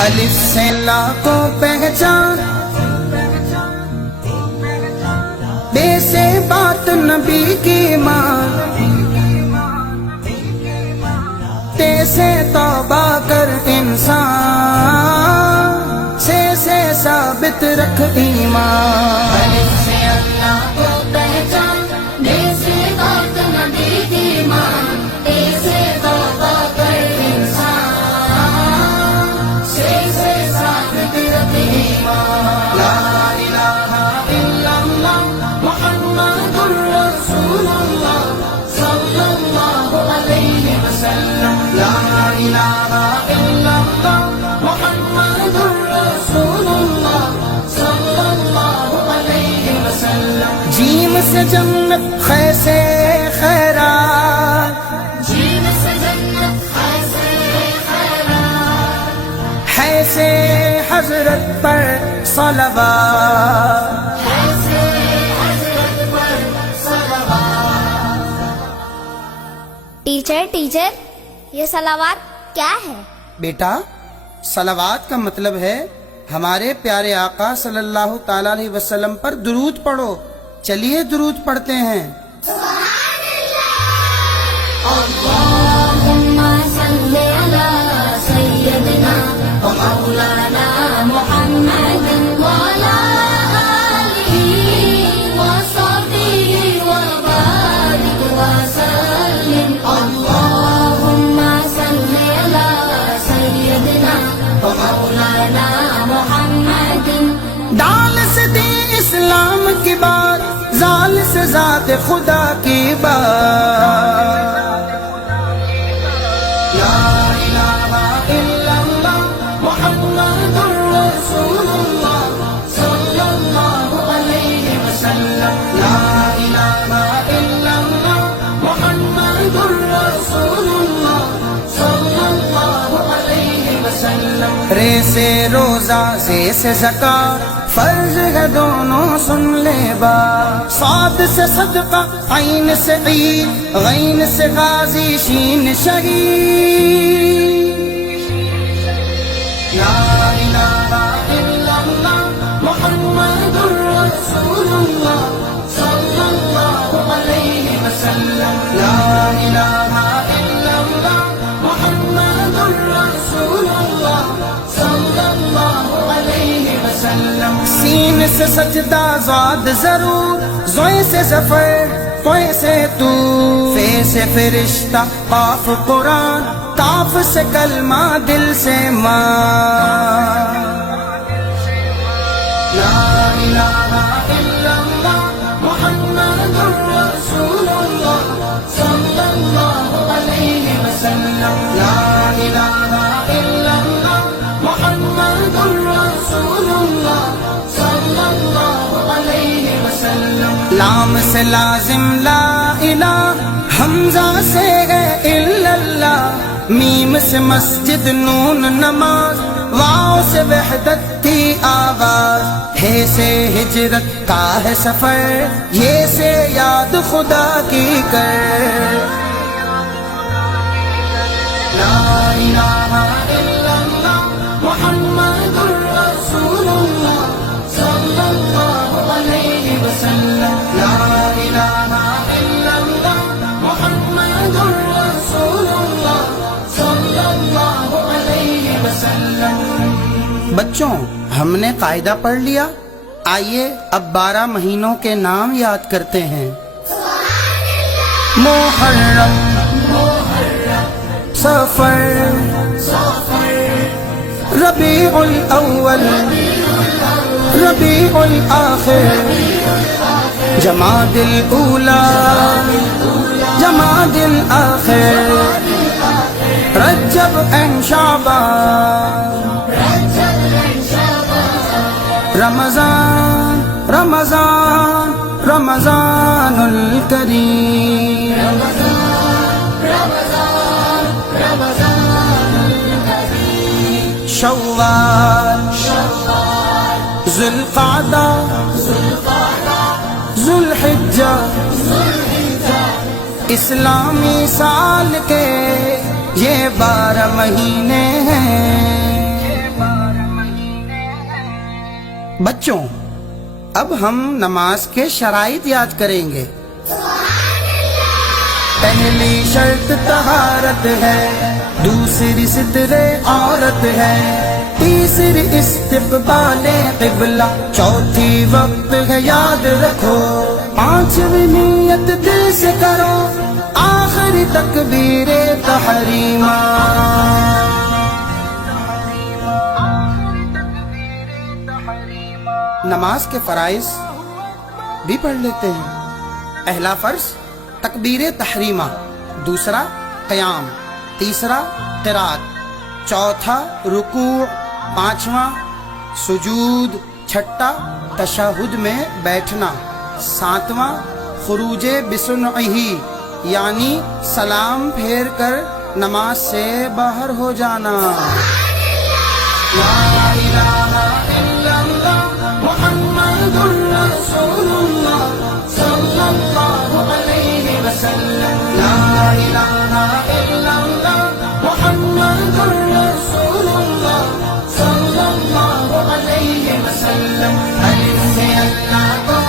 الف سے لا کو پہچان، بے سے بات نبی کی مان، تے سے توبہ کر انسان، سے ثابت رکھ ایمان۔ الف سے اللہ کو پہچان، بے سے بات نبی کی مان، تے سے توبہ کر انسان، سے ثابت رکھ ایمان۔ لا الہ الا اللہ محمد رسول اللہ صلی اللہ علیہ وسلم، لا الہ الا اللہ محمد رسول اللہ صلی اللہ علیہ وسلم۔ جیم سے جنت، خے سے خیرات، جیم سے جنت، خے سے خیرات، ہے سے حضرت پر صلوات۔ ہے سے حضرت پر صلوات۔ ٹیچر یہ صلوات کیا ہے؟ بیٹا، صلوات کا مطلب ہے ہمارے پیارے آقا صلی اللہ تعالی علیہ وسلم پر درود پڑھو۔ چلیے درود پڑھتے ہیں۔ اللہم صلی علی سیدنا و مولانا محمد وعلی آلہ وصحبہ وبارک وسلم۔ اللہم صلی علی سیدنا و مولانا محمد۔ ڈال سے دی اسلام کی بات، زال سے ذات خدا کی بات۔ لا الہ الا اللہ محمد رسول اللہ صلی اللہ علیہ وسلم، لا الہ الا اللہ محمد رسول اللہ صلی اللہ علیہ وسلم۔ رے سے روزہ، زے سے زکات، فرض ہے دونوں سن لے بات۔ صاد سے صدقہ، عین سے عید، غین سے غازی، شین شہید۔ لا الہ الا اللہ محمد رسول اللہ صلی اللہ علیہ وسلم، لا الہ الا اللہ محمد رسول اللہ صلی اللہ علیہ وسلم۔ سین سے سجدہ، زاد ضرور، زوئے سے ظفر، فوئے سے تو، فے سے فرشتہ، قاف قرآن، کاف سے کلمہ، دل سے ماں۔ لا الہ الا اللہ محمد رسول اللہ صلی اللہ علیہ وسلم، لا الہ الا اللہ محمد رسول اللہ صلی اللہ علیہ وسلم۔ لام سے لازم، لا الہ، حمزہ سے ہے الا اللہ، میم سے مسجد، نون نماز، واو سے وحدت کی آواز، ہے سے ہجرت کا ہے سفر، یہ سے یاد خدا کی کر۔ لا الہ الا اللہ محمد رسول اللہ صلی اللہ علیہ وسلم، لا الہ الا اللہ محمد رسول اللہ صلی اللہ علیہ وسلم۔ بچوں، ہم نے قاعدہ پڑھ لیا، آئیے اب 12 مہینوں کے نام یاد کرتے ہیں۔ محرم، صفر، ربیع الاول، ربیع الآخر، جمادی الاولی، جمادی الآخر، رجب اینڈ شعبان، رمضان، رمضان، رمضان الکریم، شوال، ذو القعدہ، ذو الحجہ، اسلامی سال کے یہ 12 مہینے ہیں۔ بچوں، اب ہم نماز کے شرائط یاد کریں گے۔ پہلی شرط طہارت ہے، دوسری ستر عورت ہے، تیسری استقبال قبلہ، چوتھی وقت ہے یاد رکھو، پانچویں نیت دل سے کرو، آخری تکبیر تحریمہ۔ نماز کے فرائض بھی پڑھ لیتے ہیں۔ پہلا فرض تکبیر تحریمہ، دوسرا قیام، تیسرا قرات، چوتھا رکوع، پانچواں سجود، چھٹا تشہد میں بیٹھنا، ساتواں خروج بسنعہ یعنی سلام پھیر کر نماز سے باہر ہو جانا۔ لا الہ الا اللہ محمد رسول اللہ صلی اللہ علیہ وسلم۔ لا الہ الا اللہ محمد رسول اللہ صلی اللہ علیہ وسلم۔ الف سے اللہ کو